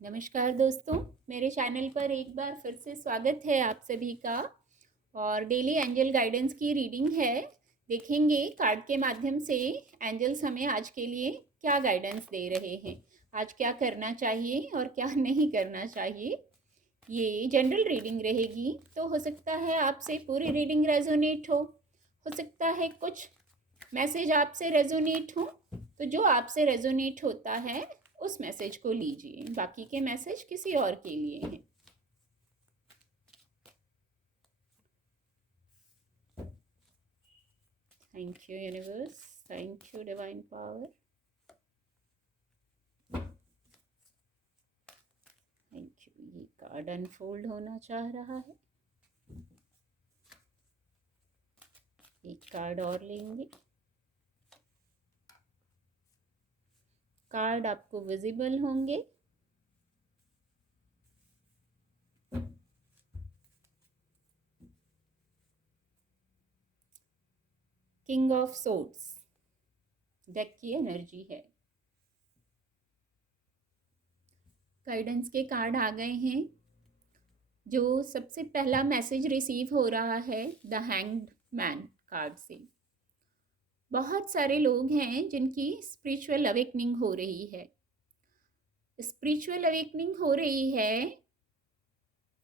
नमस्कार दोस्तों, मेरे चैनल पर एक बार फिर से स्वागत है आप सभी का। और डेली एंजल गाइडेंस की रीडिंग है। देखेंगे कार्ड के माध्यम से एंजल्स हमें आज के लिए क्या गाइडेंस दे रहे हैं, आज क्या करना चाहिए और क्या नहीं करना चाहिए। ये जनरल रीडिंग रहेगी, तो हो सकता है आपसे पूरी रीडिंग रेजोनेट हो सकता है कुछ मैसेज आपसे रेजोनेट हो। तो जो आपसे रेजोनेट होता है उस मैसेज को लीजिए, बाकी के मैसेज किसी और के लिए हैं। Thank you universe, thank you divine power, thank you. ये कार्ड अनफोल्ड होना चाह रहा है। एक कार्ड और लेंगे। कार्ड आपको विजिबल होंगे। किंग ऑफ सोर्ड्स डेक की एनर्जी है। गाइडेंस के कार्ड आ गए हैं। जो सबसे पहला मैसेज रिसीव हो रहा है द हैंग्ड मैन कार्ड से। बहुत सारे लोग हैं जिनकी स्पिरिचुअल अवेकनिंग हो रही है। स्पिरिचुअल अवेकनिंग हो रही है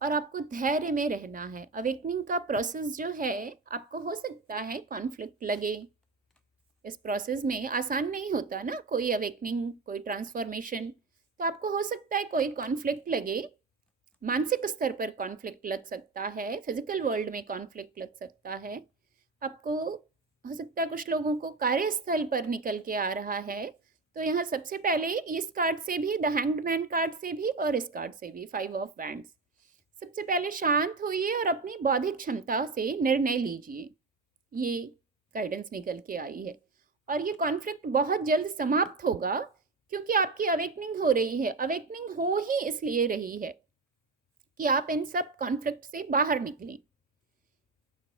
और आपको धैर्य में रहना है। अवेकनिंग का प्रोसेस जो है, आपको हो सकता है कॉन्फ्लिक्ट लगे। इस प्रोसेस में आसान नहीं होता ना कोई अवेकनिंग, कोई ट्रांसफॉर्मेशन। तो आपको हो सकता है कोई कॉन्फ्लिक्ट लगे। मानसिक स्तर पर कॉन्फ्लिक्ट लग सकता है, फिजिकल वर्ल्ड में कॉन्फ्लिक्ट लग सकता है। आपको हो सकता है कुछ लोगों को कार्यस्थल पर निकल के आ रहा है। तो यहाँ सबसे पहले इस कार्ड से भी, द हैंग्ड मैन कार्ड से भी और इस कार्ड से भी, 5 ऑफ वैंड्स। सबसे पहले शांत होइए और अपनी बौद्धिक क्षमता से निर्णय लीजिए। ये गाइडेंस निकल के आई है। और ये कॉन्फ्लिक्ट बहुत जल्द समाप्त होगा, क्योंकि आपकी अवेकनिंग हो रही है। अवेकनिंग हो ही इसलिए रही है कि आप इन सब कॉन्फ्लिक्ट से बाहर निकलें।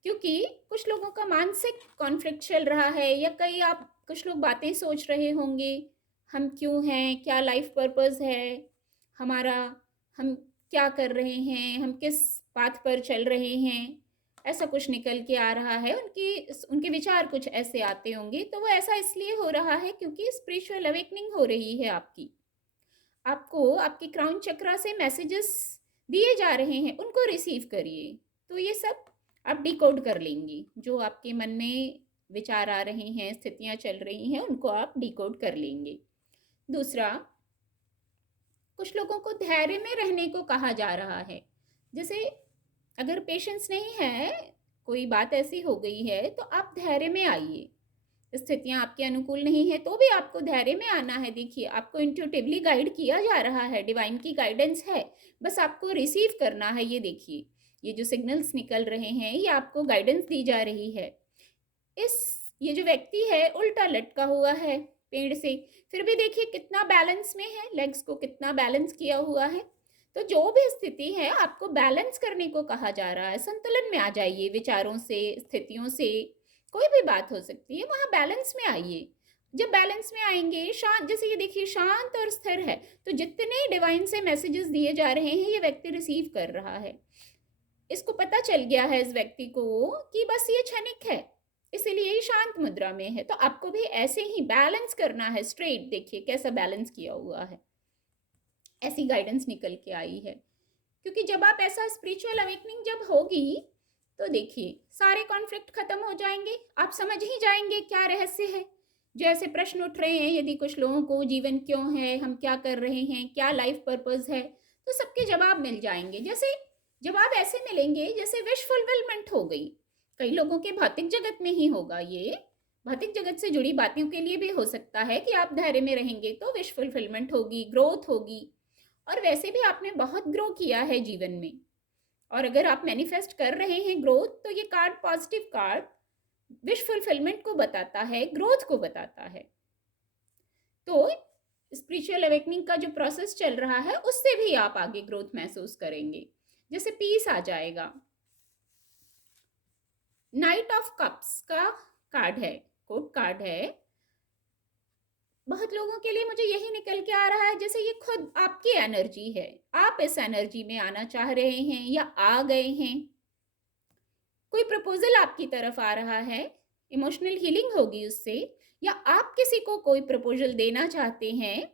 क्योंकि कुछ लोगों का मानसिक कॉन्फ्लिक्ट चल रहा है, या कई आप कुछ लोग बातें सोच रहे होंगे, हम क्यों हैं, क्या लाइफ पर्पस है हमारा, हम क्या कर रहे हैं, हम किस पाथ पर चल रहे हैं। ऐसा कुछ निकल के आ रहा है। उनके विचार कुछ ऐसे आते होंगे। तो वो ऐसा इसलिए हो रहा है क्योंकि स्पिरिचुअल अवेकनिंग हो रही है आपकी। आपको आपकी क्राउन चक्रा से मैसेजेस दिए जा रहे हैं, उनको रिसीव करिए। तो ये सब आप डिकोड कर लेंगी। जो आपके मन में विचार आ रहे हैं, स्थितियां चल रही हैं, उनको आप डिकोड कर लेंगे। दूसरा, कुछ लोगों को धैर्य में रहने को कहा जा रहा है। जैसे अगर पेशेंस नहीं है, कोई बात ऐसी हो गई है, तो आप धैर्य में आइए। स्थितियां आपके अनुकूल नहीं है तो भी आपको धैर्य में आना है। देखिए, आपको इंट्यूटिवली गाइड किया जा रहा है, डिवाइन की गाइडेंस है, बस आपको रिसीव करना है। ये देखिए, ये जो सिग्नल्स निकल रहे हैं, ये आपको गाइडेंस दी जा रही है। ये जो व्यक्ति है उल्टा लटका हुआ है पेड़ से, फिर भी देखिए कितना बैलेंस में है, लेग्स को कितना बैलेंस किया हुआ है। तो जो भी स्थिति है, आपको बैलेंस करने को कहा जा रहा है। संतुलन में आ जाइए, विचारों से, स्थितियों से। कोई भी बात हो सकती है, वहां बैलेंस में आइए। जब बैलेंस में आएंगे, शांत, जैसे ये देखिए शांत और स्थिर है, तो जितने डिवाइन से मैसेजेस दिए जा रहे हैं, ये व्यक्ति रिसीव कर रहा है। इसको पता चल गया है इस व्यक्ति को कि बस ये क्षणिक है, इसीलिए ये शांत मुद्रा में है। तो आपको भी ऐसे ही बैलेंस करना है, स्ट्रेट। देखिए कैसा बैलेंस किया हुआ है। ऐसी गाइडेंस निकल के आई है। क्योंकि जब आप ऐसा स्पिरिचुअल अवेकनिंग जब होगी, तो देखिए सारे कॉन्फ्लिक्ट खत्म हो जाएंगे। आप समझ ही जाएंगे क्या रहस्य है। जो ऐसे प्रश्न उठ रहे हैं, यदि कुछ लोगों को जीवन क्यों है, हम क्या कर रहे हैं, क्या लाइफ पर्पस है, तो सबके जवाब मिल जाएंगे। जैसे जवाब ऐसे मिलेंगे जैसे विश फुलफिलमेंट हो गई। कई लोगों के भौतिक जगत में ही होगा ये। भौतिक जगत से जुड़ी बातों के लिए भी हो सकता है कि आप धैर्य में रहेंगे तो विश फुलफिलमेंट होगी, ग्रोथ होगी। और वैसे भी आपने बहुत ग्रो किया है जीवन में। और अगर आप मैनिफेस्ट कर रहे हैं ग्रोथ, तो ये card, positive card, wish fulfilment को बताता है, ग्रोथ को बताता है। तो स्पिरिचुअल अवेकनिंग का जो प्रोसेस चल रहा है, उससे भी आप आगे ग्रोथ महसूस करेंगे। जैसे पीस आ जाएगा। नाइट ऑफ कप्स का कार्ड है, कोड कार्ड है। बहुत लोगों के लिए मुझे यही निकल के आ रहा है जैसे ये खुद आपकी एनर्जी है, आप इस एनर्जी में आना चाह रहे हैं या आ गए हैं। कोई प्रपोजल आपकी तरफ आ रहा है, इमोशनल हीलिंग होगी उससे, या आप किसी को कोई प्रपोजल देना चाहते हैं,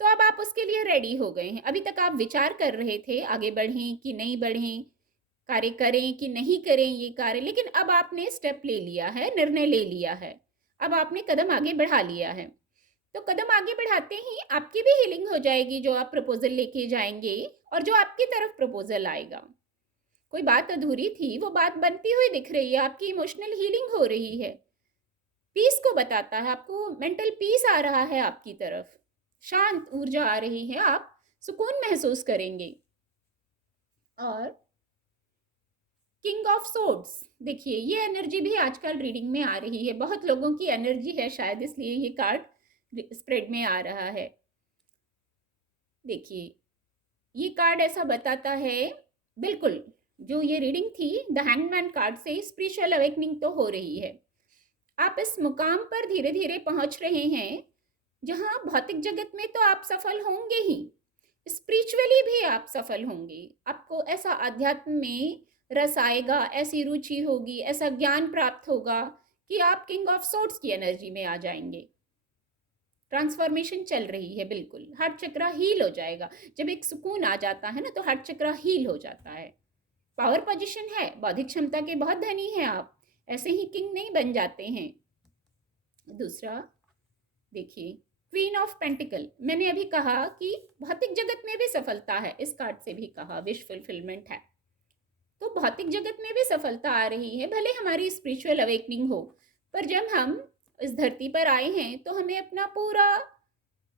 तो अब आप उसके लिए रेडी हो गए हैं। अभी तक आप विचार कर रहे थे आगे बढ़ें कि नहीं बढ़ें, कार्य करें कि नहीं करें ये कार्य, लेकिन अब आपने स्टेप ले लिया है, निर्णय ले लिया है, अब आपने कदम आगे बढ़ा लिया है। तो कदम आगे बढ़ाते ही आपकी भी हीलिंग हो जाएगी, जो आप प्रपोजल लेके जाएंगे और जो आपकी तरफ प्रपोजल आएगा। कोई बात अधूरी थी, वो बात बनती हुई दिख रही है, आपकी इमोशनल हीलिंग हो रही है, पीस को बताता है, आपको मेंटल पीस आ रहा है आपकी तरफ, शांत ऊर्जा आ रही है, आप सुकून महसूस करेंगे। और किंग ऑफ सोर्ड्स, देखिए ये एनर्जी भी आजकल रीडिंग में आ रही है, बहुत लोगों की एनर्जी है शायद, इसलिए ये कार्ड स्प्रेड में आ रहा है। देखिए ये कार्ड ऐसा बताता है, बिल्कुल जो ये रीडिंग थी द हैंगमैन कार्ड से स्पिरिचुअल अवेकनिंग तो हो रही है। आप इस मुकाम पर धीरे धीरे पहुंच रहे हैं जहां भौतिक जगत में तो आप सफल होंगे ही, स्पिरिचुअली भी आप सफल होंगे। आपको ऐसा अध्यात्म में रस आएगा, ऐसी रुचि होगी, ऐसा ज्ञान प्राप्त होगा कि आप किंग ऑफ सोर्ड्स की एनर्जी में आ जाएंगे। ट्रांसफॉर्मेशन चल रही है, बिल्कुल हार्ट चक्रा हील हो जाएगा। जब एक सुकून आ जाता है ना तो हार्ट चक्रा हील हो जाता है। पावर पोजीशन है, बौद्धिक क्षमता के बहुत धनी हैं आप, ऐसे ही किंग नहीं बन जाते हैं। दूसरा देखिए क्वीन ऑफ पेंटिकल, मैंने अभी कहा कि भौतिक जगत में भी सफलता है, इस कार्ड से भी कहा विश फुलफिलमेंट है, तो भौतिक जगत में भी सफलता आ रही है, भले हमारी स्पिरिचुअल अवेकनिंग हो, पर जब हम इस धरती पर आए हैं तो हमें अपना पूरा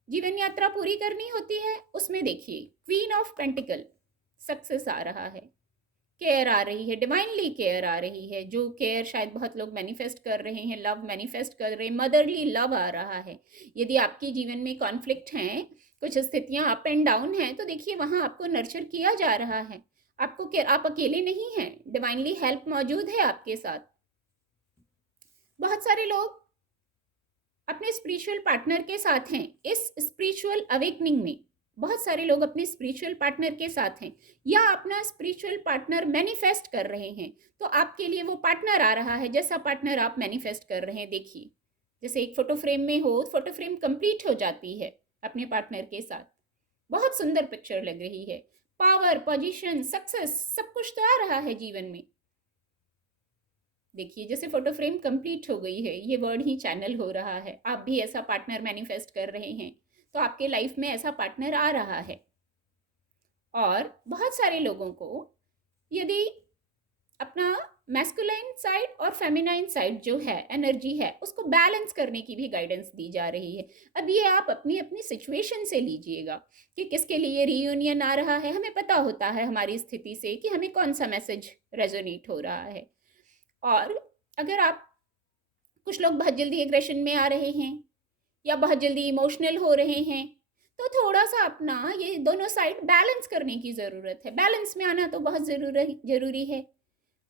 जीवन यात्रा पूरी करनी होती है। उसमें देखिए क्वीन ऑफ पेंटिकल, सक्सेस आ रहा है, केयर आ रही है, डिवाइनली केयर आ रही है, जो केयर शायद बहुत लोग मैनिफेस्ट कर रहे हैं, लव मैनिफेस्ट कर रहे हैं, मदरली लव आ रहा है। यदि आपके जीवन में कॉन्फ्लिक्ट हैं, कुछ स्थितियां अप एंड डाउन हैं, तो देखिए वहां आपको नर्चर किया जा रहा है, आपको केयर, आप अकेले नहीं हैं, डिवाइनली हेल्प मौजूद है आपके साथ। बहुत सारे लोग अपने स्पिरिचुअल पार्टनर के साथ हैं इस स्पिरिचुअल अवेकनिंग में, बहुत सारे लोग अपने स्पिरिचुअल पार्टनर के साथ हैं या अपना स्पिरिचुअल पार्टनर मैनिफेस्ट कर रहे हैं, तो आपके लिए वो पार्टनर आ रहा है जैसा पार्टनर आप मैनिफेस्ट कर रहे हैं। देखिए जैसे एक फोटो फ्रेम में हो, फोटो फ्रेम कंप्लीट हो जाती है अपने पार्टनर के साथ, बहुत सुंदर पिक्चर लग रही है, पावर, पोजीशन, सक्सेस, सब कुछ तो आ रहा है जीवन में। देखिए जैसे फोटो फ्रेम कंप्लीट हो गई है, ये वर्ड ही चैनल हो रहा है, आप भी ऐसा पार्टनर मैनिफेस्ट कर रहे हैं, तो आपके लाइफ में ऐसा पार्टनर आ रहा है। और बहुत सारे लोगों को यदि अपना मैस्कुलाइन साइड और फेमिनाइन साइड जो है एनर्जी है उसको बैलेंस करने की भी गाइडेंस दी जा रही है। अब ये आप अपनी अपनी सिचुएशन से लीजिएगा कि किसके लिए रीयूनियन आ रहा है, हमें पता होता है हमारी स्थिति से कि हमें कौन सा मैसेज रेजोनेट हो रहा है। और अगर आप, कुछ लोग बहुत जल्दी एग्रेशन में आ रहे हैं या बहुत जल्दी इमोशनल हो रहे हैं, तो थोड़ा सा अपना ये दोनों साइड बैलेंस करने की ज़रूरत है। बैलेंस में आना तो बहुत ज़रूरी है।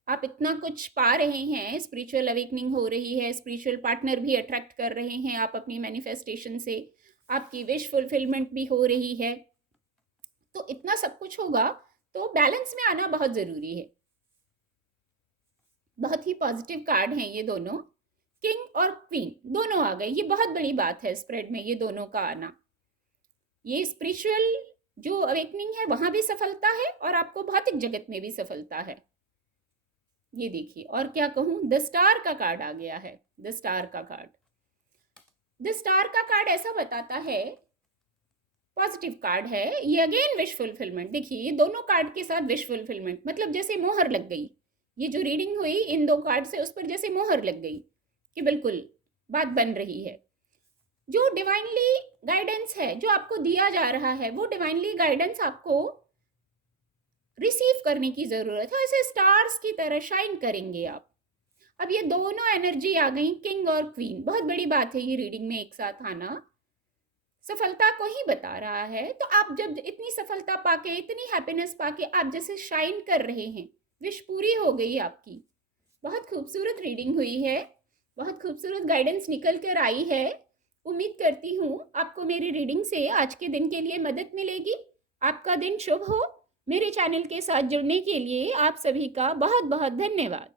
आप इतना कुछ पा रहे हैं, स्पिरिचुअल अवेकनिंग हो रही है, स्पिरिचुअल पार्टनर भी अट्रैक्ट कर रहे हैं आप अपनी मैनिफेस्टेशन से, आपकी विश फुलफिलमेंट भी हो रही है, तो इतना सब कुछ होगा तो बैलेंस में आना बहुत ज़रूरी है। बहुत ही पॉजिटिव कार्ड हैं ये दोनों, किंग और क्वीन दोनों आ गए, ये बहुत बड़ी बात है स्प्रेड में ये दोनों का आना। ये स्पिरिचुअल जो अवेकनिंग है वहां भी सफलता है और आपको भौतिक जगत में भी सफलता है। ये देखिए, और क्या कहूं, द स्टार का कार्ड आ गया है, द स्टार का कार्ड। द स्टार का कार्ड ऐसा बताता है, पॉजिटिव कार्ड है ये, अगेन विश फुलफिलमेंट। देखिए ये दोनों कार्ड के साथ विश फुलफिलमेंट, मतलब जैसे मोहर लग गई, ये जो रीडिंग हुई इन दो कार्ड से उस पर जैसे मोहर लग गई कि बिल्कुल बात बन रही है। जो डिवाइनली गाइडेंस है जो आपको दिया जा रहा है, वो डिवाइनली गाइडेंस आपको रिसीव करने की जरूरत है, ऐसे स्टार्स की तरह शाइन करेंगे आप। अब ये दोनों एनर्जी आ गई, किंग और क्वीन, बहुत बड़ी बात है ये रीडिंग में एक साथ आना, सफलता को ही बता रहा है। तो आप जब इतनी सफलता पाके, इतनी हैप्पीनेस पाके आप जैसे शाइन कर रहे हैं, विश पूरी हो गई आपकी। बहुत खूबसूरत रीडिंग हुई है, बहुत खूबसूरत गाइडेंस निकल कर आई है, उम्मीद करती हूँ आपको मेरी रीडिंग से आज के दिन के लिए मदद मिलेगी। आपका दिन शुभ हो। मेरे चैनल के साथ जुड़ने के लिए आप सभी का बहुत बहुत धन्यवाद।